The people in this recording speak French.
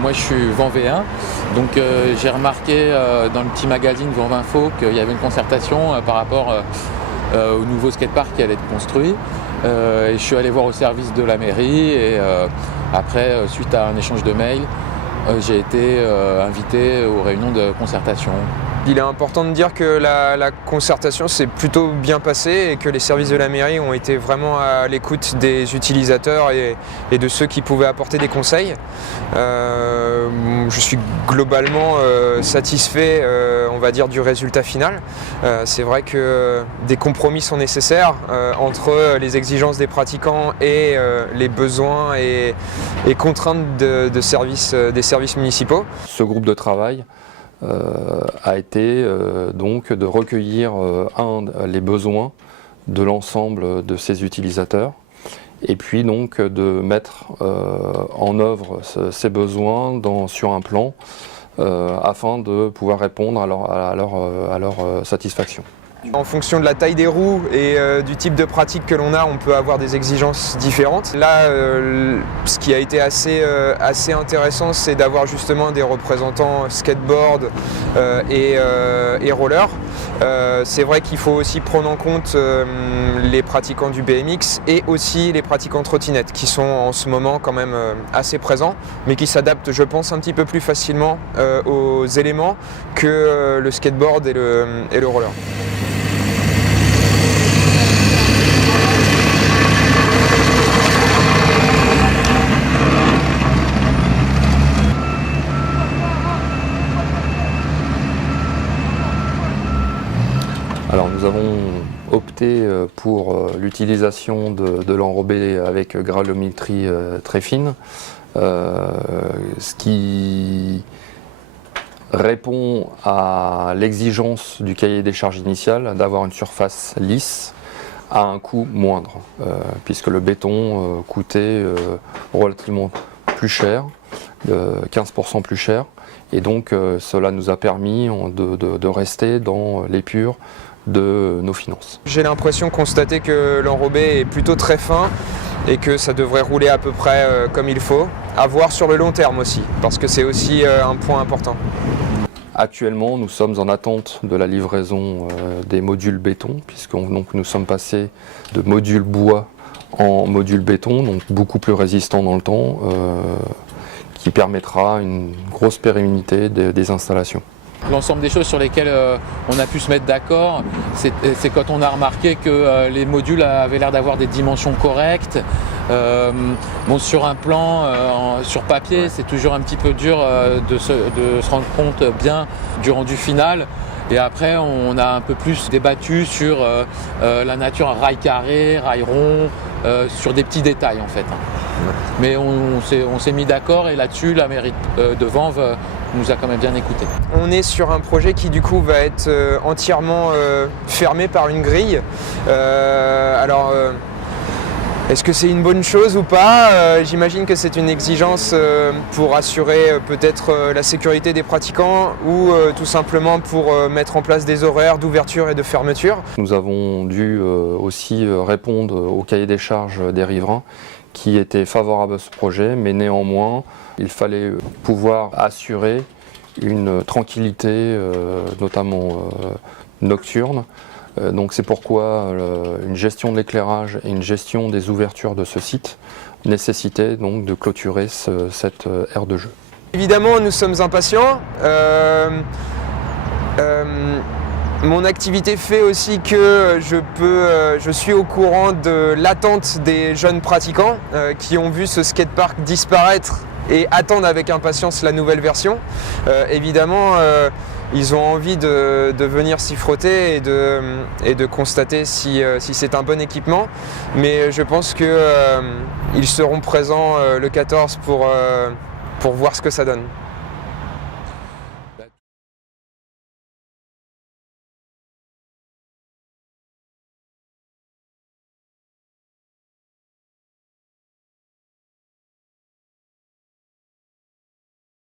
moi je suis Vent V1, donc j'ai remarqué dans le petit magazine Vent Info qu'il y avait une concertation par rapport au nouveau skatepark qui allait être construit. Et je suis allé voir au service de la mairie et après, suite à un échange de mails, j'ai été invité aux réunions de concertation. Il est important de dire que la concertation s'est plutôt bien passée et que les services de la mairie ont été vraiment à l'écoute des utilisateurs et de ceux qui pouvaient apporter des conseils. Je suis globalement satisfait, on va dire, du résultat final. C'est vrai que des compromis sont nécessaires entre les exigences des pratiquants et les besoins et contraintes des services municipaux. Ce groupe de travail a été donc de recueillir les besoins de l'ensemble de ces utilisateurs et puis donc de mettre en œuvre ces besoins sur un plan afin de pouvoir répondre à leur satisfaction. En fonction de la taille des roues et du type de pratique que l'on a, on peut avoir des exigences différentes. Là, ce qui a été assez intéressant, c'est d'avoir justement des représentants skateboard et roller. C'est vrai qu'il faut aussi prendre en compte les pratiquants du BMX et aussi les pratiquants trottinette qui sont en ce moment quand même assez présents, mais qui s'adaptent, je pense, un petit peu plus facilement aux éléments que le skateboard et le roller. Alors nous avons opté pour l'utilisation de l'enrobé avec granulométrie très fine, ce qui répond à l'exigence du cahier des charges initial d'avoir une surface lisse à un coût moindre, puisque le béton coûtait relativement plus cher, 15% plus cher, et donc cela nous a permis de rester dans l'épure de nos finances. J'ai l'impression de constater que l'enrobé est plutôt très fin et que ça devrait rouler à peu près comme il faut. À voir sur le long terme aussi, parce que c'est aussi un point important. Actuellement, nous sommes en attente de la livraison des modules béton, puisque nous sommes passés de modules bois en modules béton, donc beaucoup plus résistants dans le temps, qui permettra une grosse pérennité des installations. L'ensemble des choses sur lesquelles on a pu se mettre d'accord, c'est quand on a remarqué que les modules avaient l'air d'avoir des dimensions correctes. Bon, sur un plan, sur papier, c'est toujours un petit peu dur de se rendre compte bien du rendu final. Et après, on a un peu plus débattu sur la nature rail carré, rail rond, sur des petits détails en fait. Mais on s'est mis d'accord et là-dessus, la mairie de Vanves nous a quand même bien écoutés. On est sur un projet qui du coup va être entièrement fermé par une grille. Est-ce que c'est une bonne chose ou pas? J'imagine que c'est une exigence pour assurer peut-être la sécurité des pratiquants ou tout simplement pour mettre en place des horaires d'ouverture et de fermeture. Nous avons dû aussi répondre au cahier des charges des riverains qui étaient favorables à ce projet, mais néanmoins, il fallait pouvoir assurer une tranquillité, notamment nocturne. Donc c'est pourquoi une gestion de l'éclairage et une gestion des ouvertures de ce site nécessitaient donc de clôturer cette aire de jeu. Évidemment, nous sommes impatients. Mon activité fait aussi que je suis au courant de l'attente des jeunes pratiquants qui ont vu ce skatepark disparaître et attendent avec impatience la nouvelle version. Évidemment, ils ont envie de venir s'y frotter et de constater si c'est un bon équipement. Mais je pense qu'ils seront présents le 14 pour voir ce que ça donne.